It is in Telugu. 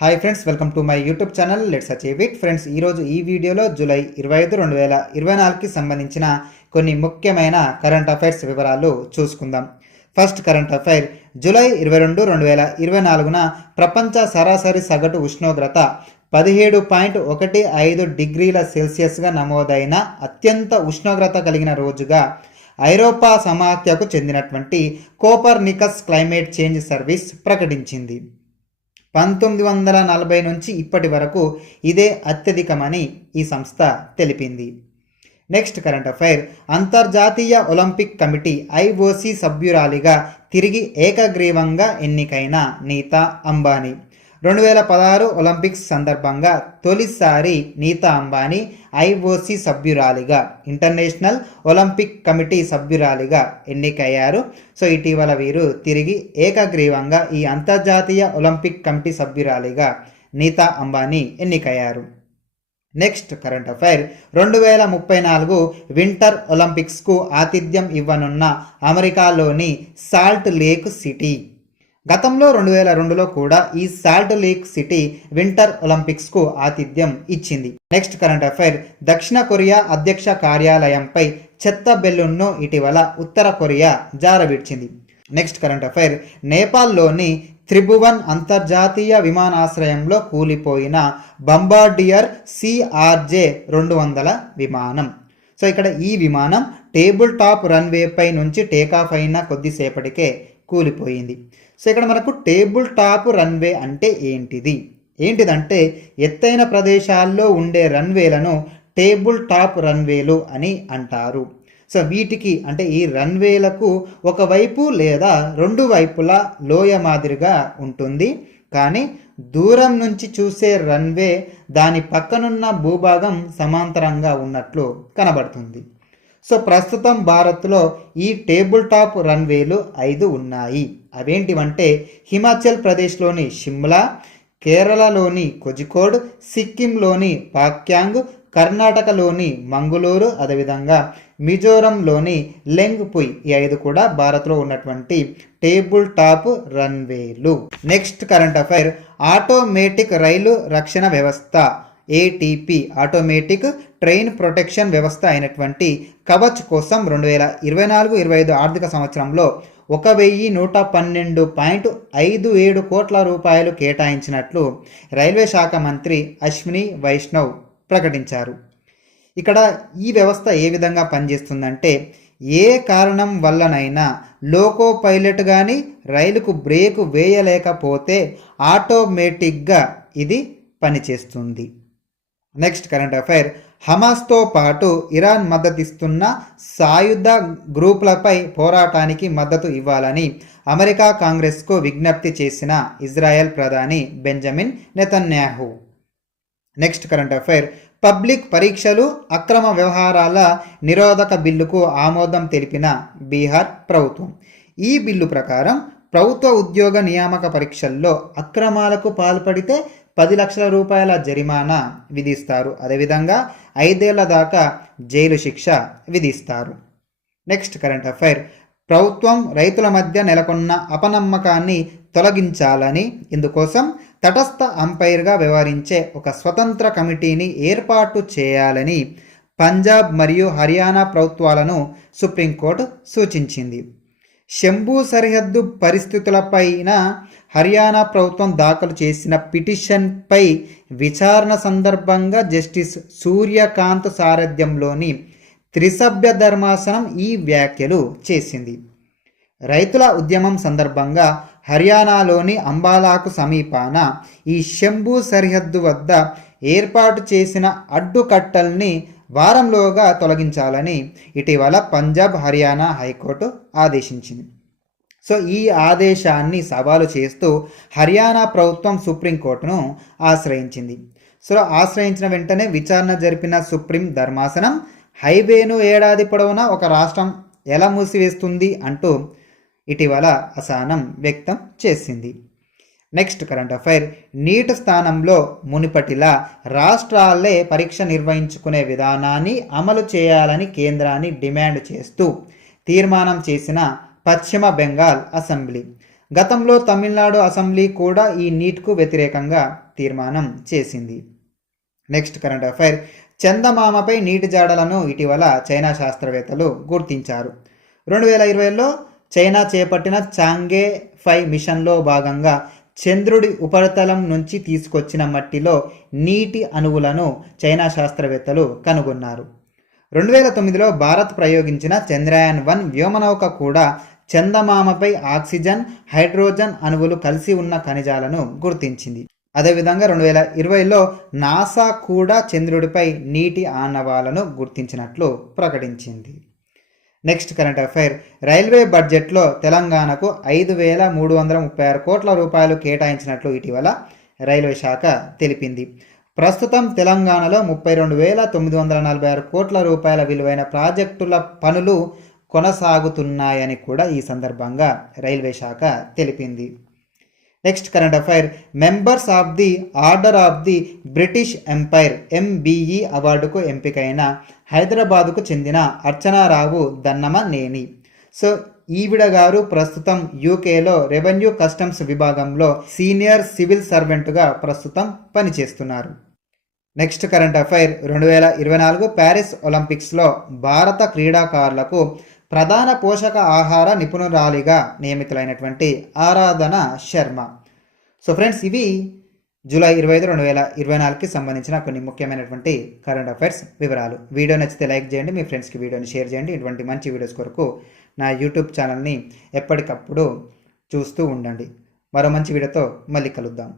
Hi friends, welcome to my YouTube channel let's achieve it. Friends, ఈరోజు ఈ వీడియోలో జూలై 25, 2024కి సంబంధించిన కొన్ని ముఖ్యమైన కరెంట్ అఫైర్స్ వివరాలు చూసుకుందాం. ఫస్ట్ కరెంట్ అఫైర్, జూలై 22, 2024న ప్రపంచ సరాసరి సగటు ఉష్ణోగ్రత 17.15 డిగ్రీల సెల్సియస్గా నమోదైన అత్యంత ఉష్ణోగ్రత కలిగిన రోజుగా ఐరోపా సమాఖ్యకు చెందినటువంటి కోపర్నికస్ క్లైమేట్ చేంజ్ సర్వీస్ ప్రకటించింది. 1940 నుంచి ఇప్పటి వరకు ఇదే అత్యధికమని ఈ సంస్థ తెలిపింది. నెక్స్ట్ కరెంట్ అఫైర్, అంతర్జాతీయ ఒలింపిక్ కమిటీ ఐఓసి సభ్యురాలిగా తిరిగి ఏకగ్రీవంగా ఎన్నికైన నీతా అంబానీ. 2016 ఒలింపిక్స్ సందర్భంగా తొలిసారి నీతా అంబానీ ఐఓసి సభ్యురాలిగా, ఇంటర్నేషనల్ ఒలింపిక్ కమిటీ సభ్యురాలిగా ఎన్నికయ్యారు. సో ఇటీవల వీరు తిరిగి ఏకగ్రీవంగా ఈ అంతర్జాతీయ ఒలింపిక్ కమిటీ సభ్యురాలిగా నీతా అంబానీ ఎన్నికయ్యారు. నెక్స్ట్ కరెంట్ అఫైర్, 2034 వింటర్ ఒలింపిక్స్కు ఆతిథ్యం ఇవ్వనున్న అమెరికాలోని సాల్ట్ లేక్ సిటీ. గతంలో 2002లో కూడా ఈ సాల్ట్ లేక్ సిటీ వింటర్ ఒలింపిక్స్కు ఆతిథ్యం ఇచ్చింది. నెక్స్ట్ కరెంట్ అఫైర్, దక్షిణ కొరియా అధ్యక్ష కార్యాలయంపై చెత్త బెలూన్ను ఇటీవల ఉత్తర కొరియా జారవిడ్చింది. నెక్స్ట్ కరెంట్ అఫైర్, నేపాల్లోని త్రిభువన్ అంతర్జాతీయ విమానాశ్రయంలో కూలిపోయిన బంబార్డియర్ CRJ-200 విమానం. సో ఇక్కడ ఈ విమానం టేబుల్ టాప్ రన్వేపై నుంచి టేకాఫ్ అయిన కొద్దిసేపటికే కూలిపోయింది. సో ఇక్కడ మనకు టేబుల్ టాప్ రన్వే అంటే ఏంటిదంటే ఎత్తైన ప్రదేశాల్లో ఉండే రన్వేలను టేబుల్ టాప్ రన్వేలు అని అంటారు. సో వీటికి అంటే ఈ రన్వేలకు ఒకవైపు లేదా రెండు వైపులా లోయ మాదిరిగా ఉంటుంది, కానీ దూరం నుంచి చూసే రన్వే దాని పక్కనున్న భూభాగం సమాంతరంగా ఉన్నట్లు కనబడుతుంది. సో ప్రస్తుతం భారత్లో ఈ టేబుల్ టాప్ రన్వేలు 5 ఉన్నాయి. అవేంటివంటే హిమాచల్ ప్రదేశ్లోని షిమ్లా, కేరళలోని కోజికోడ్, సిక్కింలోని పాక్యాంగ్, కర్ణాటకలోని మంగళూరు, అదేవిధంగా మిజోరంలోని లెంగ్పుయ్. ఈ 5 కూడా భారత్లో ఉన్నటువంటి టేబుల్ టాప్ రన్వేలు. నెక్స్ట్ కరెంట్ అఫైర్, ఆటోమేటిక్ రైలు రక్షణ వ్యవస్థ ATP ఆటోమేటిక్ ట్రైన్ ప్రొటెక్షన్ వ్యవస్థ అయినటువంటి కవచ్ కోసం 2024-25 ఆర్థిక సంవత్సరంలో 1112.57 కోట్ల రూపాయలు కేటాయించినట్లు రైల్వే శాఖ మంత్రి అశ్విని వైష్ణవ్ ప్రకటించారు. ఇక్కడ ఈ వ్యవస్థ ఏ విధంగా పనిచేస్తుందంటే, ఏ కారణం వల్లనైనా లోకో పైలట్ కానీ రైలుకు బ్రేకు వేయలేకపోతే ఆటోమేటిక్గా ఇది పనిచేస్తుంది. నెక్స్ట్ కరెంట్ అఫైర్, హమాస్తో పాటు ఇరాన్ మద్దతిస్తున్న సాయుధ గ్రూపులపై పోరాటానికి మద్దతు ఇవ్వాలని అమెరికా కాంగ్రెస్కు విజ్ఞప్తి చేసిన ఇజ్రాయెల్ ప్రధాని Benjamin Netanyahu. Next current affair, public పరీక్షలు అక్రమ వ్యవహారాల నిరోధక బిల్లుకు ఆమోదం తెలిపిన బీహార్ ప్రభుత్వం. ఈ బిల్లు ప్రకారం ప్రభుత్వ ఉద్యోగ నియామక పరీక్షల్లో అక్రమాలకు పాల్పడితే 10 లక్షల రూపాయల జరిమానా విధిస్తారు. అదేవిధంగా 5 ఏళ్ల దాకా జైలు శిక్ష విధిస్తారు. నెక్స్ట్ కరెంట్ అఫైర్, ప్రభుత్వం రైతుల మధ్య నెలకొన్న అపనమ్మకాన్ని తొలగించాలని, ఇందుకోసం తటస్థ అంపైర్గా వ్యవహరించే ఒక స్వతంత్ర కమిటీని ఏర్పాటు చేయాలని పంజాబ్ మరియు హర్యానా ప్రభుత్వాలను సుప్రీంకోర్టు సూచించింది. శంభూ సరిహద్దు పరిస్థితులపైన హర్యానా ప్రభుత్వం దాఖలు చేసిన పిటిషన్పై విచారణ సందర్భంగా జస్టిస్ సూర్యకాంత్ సారథ్యంలోని త్రిసభ్య ధర్మాసనం ఈ వ్యాఖ్యలు చేసింది. రైతుల ఉద్యమం సందర్భంగా హర్యానాలోని అంబాలాకు సమీపాన ఈ శంభూ సరిహద్దు వద్ద ఏర్పాటు చేసిన అడ్డుకట్టల్ని వారంలోగా తొలగించాలని ఇటీవల పంజాబ్, హర్యానా హైకోర్టు ఆదేశించింది. సో ఈ ఆదేశాన్ని సవాలు చేస్తూ హర్యానా ప్రభుత్వం సుప్రీంకోర్టును ఆశ్రయించింది. సో ఆశ్రయించిన వెంటనే విచారణ జరిపిన సుప్రీం ధర్మాసనం హైవేను ఏడాది పొడవునా ఒక రాష్ట్రం ఎలా మూసివేస్తుంది అంటూ ఇటీవల అసహనం వ్యక్తం చేసింది. నెక్స్ట్ కరెంట్ అఫైర్, నీట్ స్థానంలో మునుపటిలా రాష్ట్రాలే పరీక్ష నిర్వహించుకునే విధానాన్ని అమలు చేయాలని కేంద్రాన్ని డిమాండ్ చేస్తూ తీర్మానం చేసిన పశ్చిమ బెంగాల్ అసెంబ్లీ. గతంలో తమిళనాడు అసెంబ్లీ కూడా ఈ నీట్కు వ్యతిరేకంగా తీర్మానం చేసింది. నెక్స్ట్ కరెంట్ అఫైర్, చందమామపై నీటి జాడలను ఇటీవల చైనా శాస్త్రవేత్తలు గుర్తించారు. 2020లో చైనా చేపట్టిన చాంగే 5 మిషన్లో భాగంగా చంద్రుడి ఉపరితలం నుంచి తీసుకొచ్చిన మట్టిలో నీటి అణువులను చైనా శాస్త్రవేత్తలు కనుగొన్నారు. 2009లో భారత్ ప్రయోగించిన చంద్రయాన్-1 వ్యోమనౌక కూడా చందమామపై ఆక్సిజన్, హైడ్రోజన్ అణువులు కలిసి ఉన్న ఖనిజాలను గుర్తించింది. అదేవిధంగా 2020లో నాసా కూడా చంద్రుడిపై నీటి ఆనవాలను గుర్తించినట్లు ప్రకటించింది. నెక్స్ట్ కరెంట్ అఫైర్, రైల్వే బడ్జెట్లో తెలంగాణకు 5,336 కోట్ల రూపాయలు కేటాయించినట్లు ఇటీవల రైల్వే శాఖ తెలిపింది. ప్రస్తుతం తెలంగాణలో 32,946 కోట్ల రూపాయల విలువైన ప్రాజెక్టుల పనులు కొనసాగుతున్నాయని కూడా ఈ సందర్భంగా రైల్వే శాఖ తెలిపింది. Next current affair, members of the order of the British empire MBE అవార్డుకు ఎంపికైన హైదరాబాదుకు చెందిన అర్చనారావు దన్నమనేని. సో ఈవిడ గారు ప్రస్తుతం యూకేలో రెవెన్యూ కస్టమ్స్ విభాగంలో సీనియర్ సివిల్ సర్వెంట్గా ప్రస్తుతం పనిచేస్తున్నారు. నెక్స్ట్ కరెంట్ అఫైర్, 2024 ప్యారిస్ ఒలింపిక్స్లో భారత క్రీడాకారులకు ప్రధాన పోషక ఆహార నిపుణురాలిగా నియమితులైనటువంటి ఆరాధన శర్మ. సో ఫ్రెండ్స్, ఇవి జూలై 25, 2024కి సంబంధించిన కొన్ని ముఖ్యమైనటువంటి కరెంట్ అఫైర్స్ వివరాలు. వీడియో నచ్చితే లైక్ చేయండి, మీ ఫ్రెండ్స్కి వీడియోని షేర్ చేయండి. ఇటువంటి మంచి వీడియోస్ కొరకు నా యూట్యూబ్ ఛానల్ని ఎప్పటికప్పుడు చూస్తూ ఉండండి. మరో మంచి వీడియోతో మళ్ళీ కలుద్దాం.